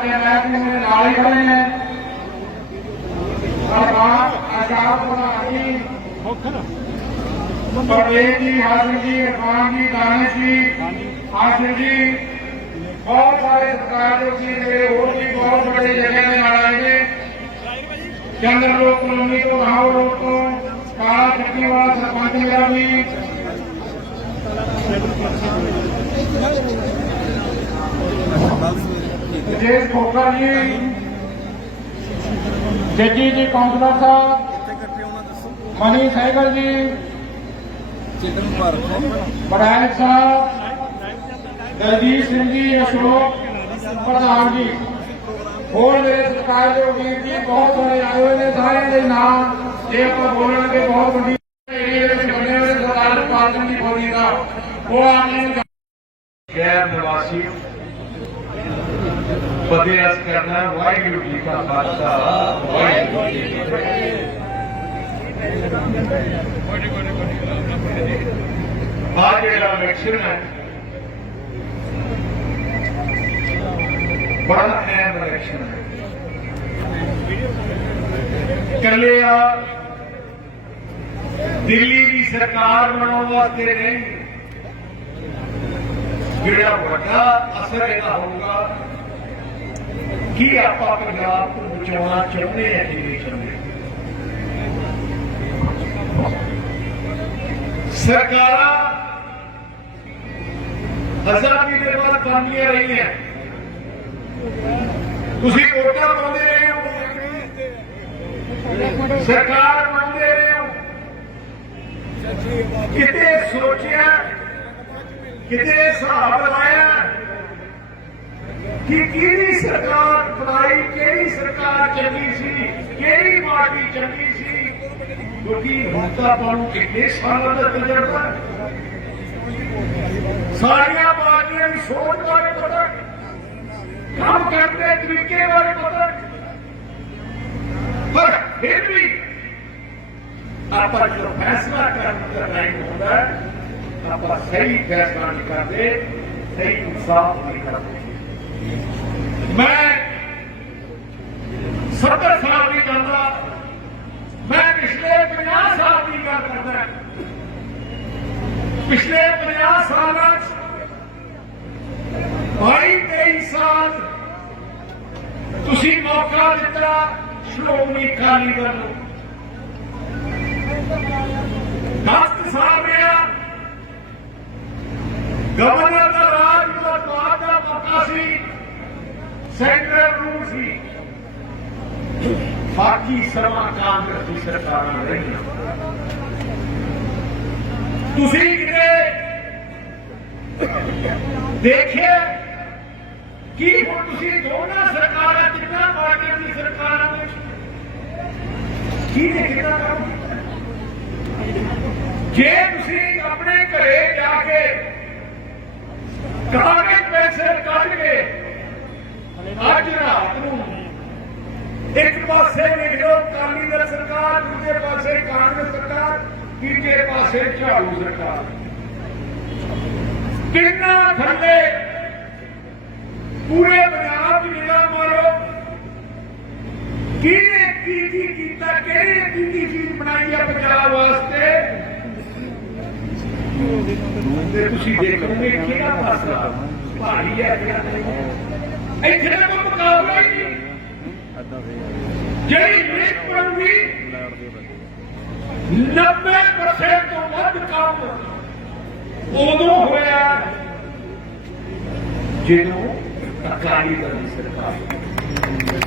اپنے امیج کے نال کو کالا چکی Thank you. ਜੀ ਜੱਜੀ ਜੀ ਕਾਉਂਸਲਰ ਸਾਹਿਬ। ਮਨੀ ਸਹਿਗਲ ਜੀ। ਵਿਧਾਇਕ ਸਾਹਿਬ। ਦਲਜੀਤ ਸਿੰਘ ਜੀ ਅਸ਼ੋਕ ਪ੍ਰਧਾਨ ਜੀ। ਹੋਰ ਮੇਰੇ ਸਰਕਾਰ ਦੇ ਵੀਰ ਜੀ ਬਹੁਤ ਸਾਰੇ ਆਏ ਹੋਏ ਨੇ ਸਾਰਿਆਂ ਦੇ ਨਾਮ ਜੇ ਆਪਾਂ ਬੋਲਣਗੇ ਬਹੁਤ ਵੱਡੀ ਏਰੀਏ ਦੇ ਹੋਏ ਸਰਦਾਰ ਪਾਲਣ ਦੀ ਬੋਲੀ ਦਾ। ਉਹ ਆਪਣੇ ਗੈਰ ਨਿਵਾਸੀ فتح عرض کرنا واحگو جی کا خالصہ واحگو جی کی فتح آج ہے، بڑا اہم الیکشن ہے۔ کلیا دلی کی سرکار بناؤ واسطے نہیں۔ جڑا بڑا اثر یہ ہوگا ਕੀ ਆਪਾਂ ਪੰਜਾਬ ਨੂੰ ਬਚਾਉਣਾ ਚਾਹੁੰਦੇ ਹਾਂ ਕਿ ਨਹੀਂ ਚਾਹੁੰਦੇ ਸਰਕਾਰਾਂ ਆਜ਼ਾਦੀ ਦੇ ਬਾਅਦ ਬਣਦੀਆਂ ਰਹੀਆਂ ਤੁਸੀਂ ਵੋਟਾਂ ਪਾਉਂਦੇ ਰਹੇ ਹੋ ਸਰਕਾਰ ਬਣਦੇ ਰਹੇ ਹੋ ਕਿਤੇ ਸੋਚਿਆ ਕਿਤੇ ਹਿਸਾਬ ਲਾਇਆ کہ کیری سرکار خدائی کیری سرکار چلی سی کیری پارٹی چلی سی۔ کیونکہ ہوتا پاؤں کتنے سالوں کا تجربہ ساریا پارٹیاں کی سوچ بارے پتا کام کرنے طریقے بارے پتا پر پھر بھی آپ جو فیصلہ کرنا ہوتا ہے آپ صحیح فیصلہ نہیں کرتے، صحیح انصاف نہیں کرتے۔ ਮੈਂ 70 ਸਾਲ ਦੀ ਗੱਲ ਦਾ, ਮੈਂ ਪਿਛਲੇ 50 ਸਾਲ ਦੀ ਗੱਲ ਕਰਦਾ ਪਿਛਲੇ 50 ਸਾਲਾਂ ਚ 22 23 ਸਾਲ ਤੁਸੀਂ ਮੌਕਾ ਦਿੱਤਾ ਸ਼੍ਰੋਮਣੀ ਅਕਾਲੀ ਦਲ ਨੂੰ। 10 ਸਾਲ ਰਿਹਾ। ਗਵਰਨਰ ਦਾ ਰਾਜ ਦਾ ਬਾਅਦ ਦਾ ਮੌਕਾ ਸੀ। سینٹرل روم سی باقی سرما کام کرتی سرکار رہی تھی کتنے دیکھے کہ ہوں تھی دونوں سرکار جتنا پارٹیاں کی سرکار کی دیکھنا جی تھی اپنے گھر جا کے کاغذ پیسے کٹ کے ਕੱਢ ਕੇ ਅੱਜ ਰਾਤ ਨੂੰ ਇੱਕ ਪਾਸੇ ਨਿਗਰੋ ਕਾਲੀ ਦਲ ਸਰਕਾਰ ਦੂਜੇ ਪਾਸੇ ਕਾਂਗਰਸ ਸਰਕਾਰ ਤੀਜੇ ਪਾਸੇ ਝਾੜੂ ਸਰਕਾਰ ਕਿੰਨਾ ਥੱਲੇ ਪੂਰੇ ਪੰਜਾਬ ਦੀ ਨਿਗਾਹ ਮਾਰੋ ਕਿਹਨੇ ਕੀ ਕੀ ਕੀਤਾ ਕਿਹਨੇ ਕੀ ਕੀ ਚੀਜ਼ ਬਣਾਈ ਆ ਪੰਜਾਬ ਵਾਸਤੇ ਤੇ ਤੁਸੀਂ ਦੇਖੋਗੇ ਕਿਹੜਾ ਫਸਲਾ ਭਾਰੀ ਹੈ ਕਿਹੜਾ ਨਹੀਂ ਇੱਥੇ ਤਾਂ ਕੋਈ ਮੁਕਾਬਲਾ ਹੀ ਨਹੀਂ ਜਿਹੜੀ ਲੀਕ ਬਣੂਗੀ 90% ਤੋਂ ਵੱਧ ਕੰਮ ਉਦੋਂ ਹੋਇਆ ਜਦੋਂ ਅਕਾਲੀ ਦਲ ਦੀ ਸਰਕਾਰ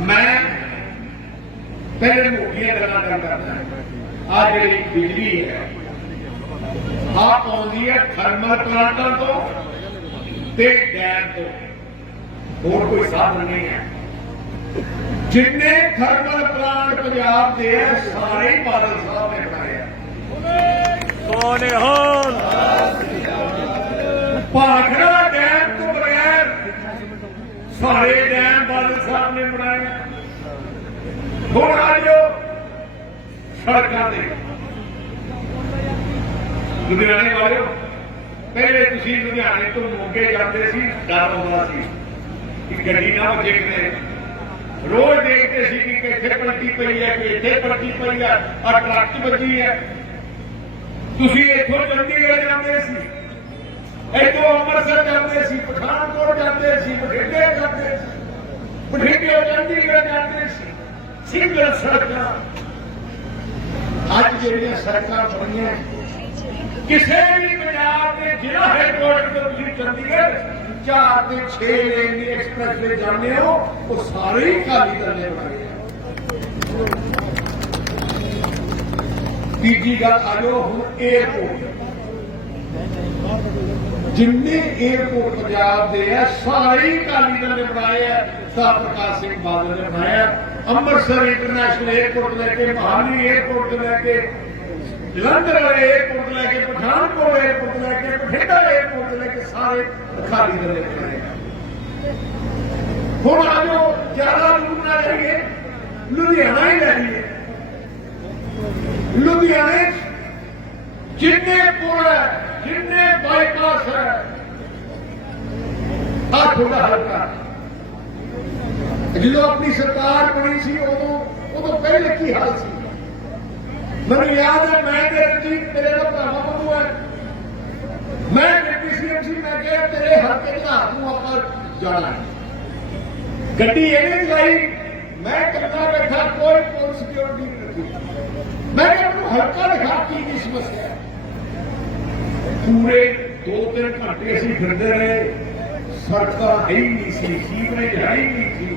ਮੈਂ ਮੈਂ ਪਹਿਲੇ ਮੁੱਖੀਆਂ ਗੱਲਾਂ ਕਰ ਕਰਦਾ ਆ ਜਿਹੜੀ ਬਿਜਲੀ ਹੈ ਆ ਆਉਂਦੀ ਹੈ ਥਰਮਲ ਪਲਾਂਟਾਂ ਤੋਂ ਤੇ ਡੈਮ ਤੋਂ। ਹੋਰ ਕੋਈ ਸਾਧਨ ਨਹੀਂ ਹੈ। ਜਿੰਨੇ ਥਰਮਲ ਪਲਾਂਟ ਪੰਜਾਬ ਦੇ ਸਾਰੇ ਬਾਦਲ ਸਾਹਿਬ ਨੇ ਬਣਾਏ ਆ। ਸੋਨੇ ਹੋਣ ਭਾਖੜਾ ਡੈਮ ਤੋਂ ਬਗੈਰ ਸਾਰੇ ਡੈਮ ਬਾਦਲ ਸਾਹਿਬ ਨੇ ਬਣਾਏ ਹੁਣ ਆ ਜਾਓ ਸੜਕਾਂ ਤੇ। ਲੁਧਿਆਣੇ ਵਾਲਿਓ, ਪਹਿਲੇ ਤੁਸੀਂ ਲੁਧਿਆਣੇ ਤੋਂ ਮੋਗੇ ਜਾਂਦੇ ਸੀ, ਡਰ ਆਉਂਦਾ ਸੀ ਕਿ ਗੱਡੀ ਨਾ ਵੱਜੇ ਕਿਤੇ। ਰੋਜ਼ ਦੇਖਦੇ ਸੀ ਕਿ ਇੱਥੇ ਪਲਟੀ ਪਈ ਹੈ, ਕਿ ਇੱਥੇ ਪਲਟੀ ਪਈ ਹੈ ਆ ਟਰੱਕ 'ਚ ਵੱਜੀ ਹੈ। ਤੁਸੀਂ ਇੱਥੋਂ ਚੰਡੀਗੜ੍ਹ ਜਾਂਦੇ ਸੀ, ਇੱਥੋਂ ਅੰਮ੍ਰਿਤਸਰ ਜਾਂਦੇ ਸੀ, ਪਠਾਨਕੋਟ ਜਾਂਦੇ ਸੀ, ਬਠਿੰਡੇ ਜਾਂਦੇ ਸੀ, ਬਠਿੰਡੇ ਚੰਡੀਗੜ੍ਹ ਜਾਂਦੇ ਸੀ, ਸਿੰਗਲ ਸੜਕਾਂ। ਅੱਜ ਜਿਹੜੀਆਂ ਸੜਕਾਂ ਬਣੀਆਂ ਕਿਸੇ ਵੀ ਪੰਜਾਬ ਦੇ ਜ਼ਿਲ੍ਹਾ ਹੈਡਕੁਆਰਟਰ ਤੋਂ ਤੁਸੀਂ ਚੰਡੀਗੜ੍ਹ, ਚਾਰ ਤੇ 6 ਲੇਨ ਦੀ ਐਕਸਪ੍ਰੈਸ ਵੇ ਜਾਂਦੇ ਹੋ, ਉਹ ਸਾਰੇ ਹੀ ਖਾਲੀ ਕਰਨੇ ਪੜੇ ਤੀਜੀ ਗੱਲ ਆ ਜਾਓ ਹੁਣ 에어ਪੋਰਟ ਜਿੰਨੇ 에어ਪੋਰਟ ਪੰਜਾਬ ਦੇ ਆ, ਸਾਰੇ ਹੀ ਕਾਲੀ ਦਲ ਨੇ ਬਣਾਏ ਆ। ਸਰ ਪ੍ਰਕਾਸ਼ ਸਿੰਘ ਬਾਦਲ ਨੇ ਬਣਾਇਆ। ਅੰਮ੍ਰਿਤਸਰ ਇੰਟਰਨੈਸ਼ਨਲ 에어ਪੋਰਟ ਲੈ ਕੇ, ਮਹਾਲੀ 에어ਪੋਰਟ ਲੈ ਕੇ جلندر والے ایئرپورٹ لے کے پٹھانکوٹ ایئرپورٹ لے کے بٹھنڈا ایئرپورٹ لے کے سارے خالی کرنے پڑے ہوں آ جاؤ زیادہ لوگ نہ رہیں گے لدھیانہ ہی لے لیے لدھیانے جن پل ہے جن بائی پاس ہے ہاتھ ہوگا ہلکا جدو اپنی سرکار بنی سی ادو ادو پہلے کی حال سی ਮੈਨੂੰ ਯਾਦ ਹੈ, ਮੈਂ ਤੇ ਰਣਜੀਤ, ਮੇਰੇ ਦਾ ਭਰਾਵਾ ਬੰਦੂ ਹੈ। ਮੈਂ ਡਿਪਟੀ ਸੀਐਮ ਸੀ ਮੈਂ ਕਿਹਾ, ਤੇਰੇ ਹਲਕੇ ਚ ਰਾਤ ਨੂੰ ਆਪਾਂ ਜਾਣਾ ਹੈ। ਗੱਡੀ ਇਹਨੇ ਚਲਾਈ ਮੈਂ ਕੱਲਾ ਬੈਠਾ, ਕੋਈ ਪੁਲਿਸ ਸਿਕਿਉਰਿਟੀ ਨਹੀਂ ਰੱਖੀ। ਮੈਂ ਕਿਹਾ, ਮੈਨੂੰ ਹਲਕਾ ਦਿਖਾ ਕੀ ਕੀ ਸਮੱਸਿਆ ਪੂਰੇ 2-3 ਘੰਟੇ ਅਸੀਂ ਫਿਰਦੇ ਰਹੇ। ਸੜਕਾਂ ਹੈ ਹੀ ਨਹੀਂ ਸੀ, ਸੀਵਰੇਜ ਹੈ ਹੀ ਨਹੀਂ ਸੀ।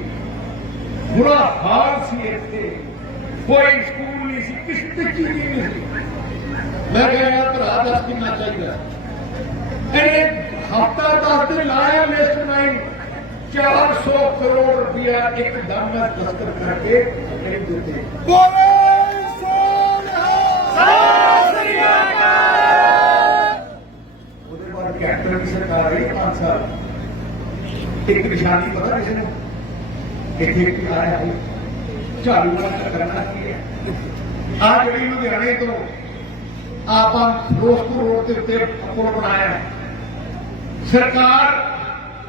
ਬੁਰਾ ਹਾਲ ਸੀ ਇੱਥੇ। ਕੋਈ کشت سرکار پتا کسی نے؟ ایک کرنا ਝਾੜੂ ਆ ਜਿਹੜੀ ਲੁਧਿਆਣੇ ਤੋਂ ਆਪਾਂ ਫਿਰੋਜ਼ਪੁਰ ਰੋਡ ਦੇ ਉੱਤੇ ਪੁਲ ਬਣਾਇਆ। ਸਰਕਾਰ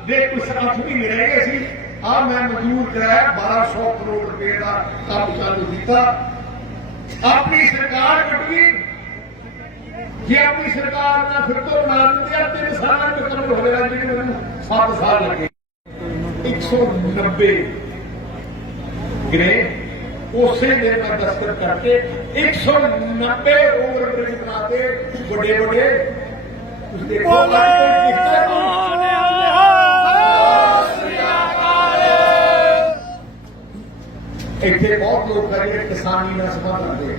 ਦੇ ਕੁਝ ਅੱਠ ਮਹੀਨੇ ਰਹਿ ਗਏ ਸੀ। ਆ ਮੈਂ ਮਨਜ਼ੂਰ ਕਰਾਇਆ 1200 ਕਰੋੜ ਰੁਪਏ ਦਾ ਕੰਮ ਚਾਲੂ ਕੀਤਾ। ਆਪਣੀ ਸਰਕਾਰ ਕੱਢੀ। ਜੇ ਆਪਣੀ ਸਰਕਾਰ ਨਾਲ ਫਿਰ ਤੋਂ ਬਣਾ ਦਿੰਦੇ ਆ, ਤਿੰਨ ਸਾਲਾਂ ਵਿੱਚ ਕੰਮ ਹੋ ਜਿਹੜੇ ਮੈਨੂੰ 7 ਸਾਲ ਲੱਗੇ। 190 ਗ੍ਰੇ ਉਸੇ ਦਿਨ ਮੈਂ ਦਸਤਖਤ ਕਰਕੇ 190 ਓਵਰ ਬ੍ਰਿਜ ਬਣਾਤੇ ਵੱਡੇ ਵੱਡੇ। ਤੁਸੀਂ ਦੇਖੋ। ਇੱਥੇ ਬਹੁਤ ਲੋਕ ਜਿਹੜੇ ਕਿਸਾਨੀ ਸੰਬੰਧ ਰੱਖਦੇ ਆ।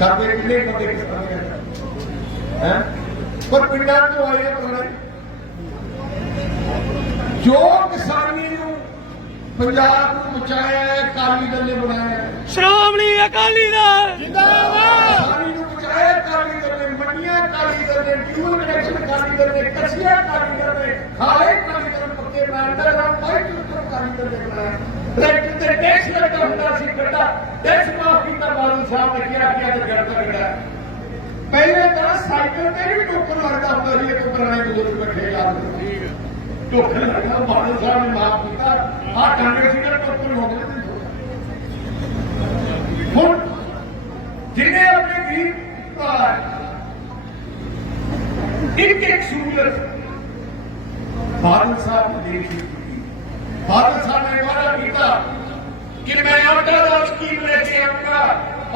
ਕਰਦੇ ਕਿੰਨੇ ਬੰਦੇ ਕਿਸਾਨੀ ਹੈ? ਪਰ ਪਿੰਡਾਂ ਤੋਂ ਆਏ ਪਤਾ ਜੋ ਕਿਸਾਨੀ ਨੂੰ ਪੰਜਾਬ ਨੂੰ ਬਚਾਇਆ ਹੈ ਕਾਲੀ ਦਲ ਨੇ ਬਣਾਇਆ। ਹੈ ਸ਼੍ਰੋਮਣੀ ਅਕਾਲੀ ਦਲ। ਕਿਸਾਨੀ ਨੂੰ ਬਚਾਇਆ ਕਾਲੀ ਦਲ ਨੇ ਮੰਡੀਆਂ ਕਾਲੀ ਦਲ ਨੇ ਫਿਊਲ ਕਨੈਕਸ਼ਨ ਕਾਲੀ ਦਲ ਨੇ ਕਸੀਆ ਕਾਲੀ ਦਲ ਨੇ ਖਾਲੇ ਕਾਲੀ ਦਲ ਪੱਕੇ ਬਣਾਇਆ underground pipe system Kali Dal ਨੇ ਬਣਾਇਆ ਟਰੈਕਟਰ ਤੇ ਟੈਕਸ ਲੱਗਾ ਹੁੰਦਾ ਸੀ ਕੱਟਾ ਟੈਕਸ ਮਾਫ ਕੀਤਾ ਬਾਦਲ ਸਾਹਿਬ ਨੇ ਕਿਹਾ ਕਿ ਅੱਜ ਗੜਤਾ ਕੱਢਿਆ ਪਹਿਲੇ ਤਾਂ ਸਾਈਕਲ ਤੇ ਵੀ ਟੋਕਰ ਲੱਗਦਾ ਹੁੰਦਾ ਸੀ, ਇੱਕ ਪੁਰਾਣੇ ਬਜ਼ੁਰਗ ਬੈਠੇ ਯਾਦ ਠੀਕ ਟੋਕਨ ਲੱਗਦਾ, ਬਾਦਲ ਸਾਹਿਬ ਨੇ ਮਾਫ ਕੀਤਾ। ਆਹ ਕਾਂਗਰਸੀ ਦਾ ਟੋਕਨ ਹੋ ਗਿਆ ہوں جنہیں اپنے دین کا ایک ایک سہولت بادل صاحب نے دے دی بادل صاحب نے وعدہ کیا کہ میں آٹا دار اسکیم لے کے آؤں گا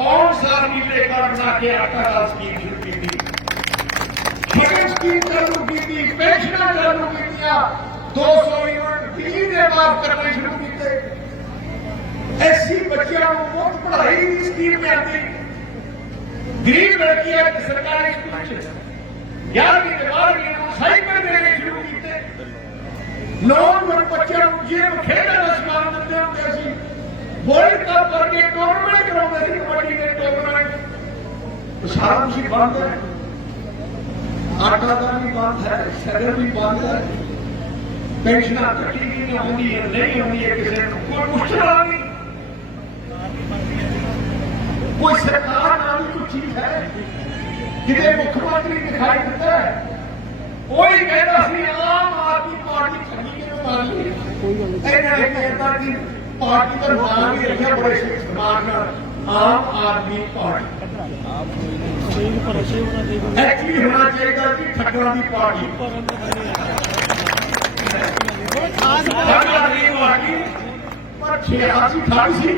اور سال ملے گا بنا کے آٹا دار اسکیم شروع کی تھی بڑی اسکیم چالو کی تھی پینشن چالو کی دو سو یونٹ بجلی نے معاف کرنے شروع کیتے ਮੁਫਤ ਪੜ੍ਹਾਈ ਦੀ ਸਕੀਮ ਮਿਲਦੀ ਗਰੀਬ ਲੜਕੀਆਂ ਇੱਕ ਸਰਕਾਰੀ ਸਕੂਲ ਚ 11ਵੀਂ ਤੇ 12ਵੀਂ ਨੂੰ ਸਾਈਕਲ ਦੇਣੇ ਸ਼ੁਰੂ ਕੀਤੇ ਨੌਜਵਾਨ ਬੱਚਿਆਂ ਨੂੰ ਜਿਮ ਖੇਡਣ ਦਾ ਸਮਾਨ ਦਿੰਦੇ ਹੁੰਦੇ ਸੀ ਵਰਲਡ ਕੱਪ ਵਰਗੇ ਟੂਰਨਾਮੈਂਟ ਕਰਾਉਂਦੇ ਸੀ ਕਬੱਡੀ ਦੇ ਟੂਰਨਾਮੈਂਟ ਸਾਰਾ ਕੁਝ ਹੀ ਬੰਦ ਹੈ ਆਟਾ ਦਾ ਵੀ ਬੰਦ ਹੈ ਸ਼ਗਰ ਵੀ ਬੰਦ ਹੈ ਪੈਨਸ਼ਨਾਂ ਕੱਟੀ ਨਹੀਂ ਹੁੰਦੀ ਹੈ ਨਹੀਂ ਹੁੰਦੀ ਹੈ ਕਿਸੇ ਨੂੰ ਕੋਈ ਪੁੱਛਣਾ ਨਹੀਂ ਕੋਈ ਸਰਕਾਰ ਨਾਮ ਕੋਈ ਚੀਜ਼ ਹੈ? ਕਿਤੇ ਮੁੱਖ ਮੰਤਰੀ ਦਿਖਾਈ ਦਿੰਦਾ ਕੋਈ ਕਹਿੰਦਾ ਸੀ, ਆਮ ਆਦਮੀ ਪਾਰਟੀ ਠੱਗੀ ਕਿਵੇਂ ਮਾਰ ਲਈ ਇਹਨਾਂ ਨੇ ਕਹਿੰਦਾ ਕਿ ਪਾਰਟੀ ਦਾ ਨਾਮ ਹੀ ਰੱਖਿਆ ਬੜੇ ਸਨਮਾਨ ਨਾਲ, ਆਮ ਆਦਮੀ ਪਾਰਟੀ। ਐਕਚੁਅਲੀ ਹੋਣਾ ਚਾਹੀਦਾ ਕਿ ਠੱਗਾਂ ਦੀ ਪਾਰਟੀ। ਆਮ ਆਦਮੀ ਪਾਰਟੀ, ਪਰ 86 ਠੱਗ ਸੀ।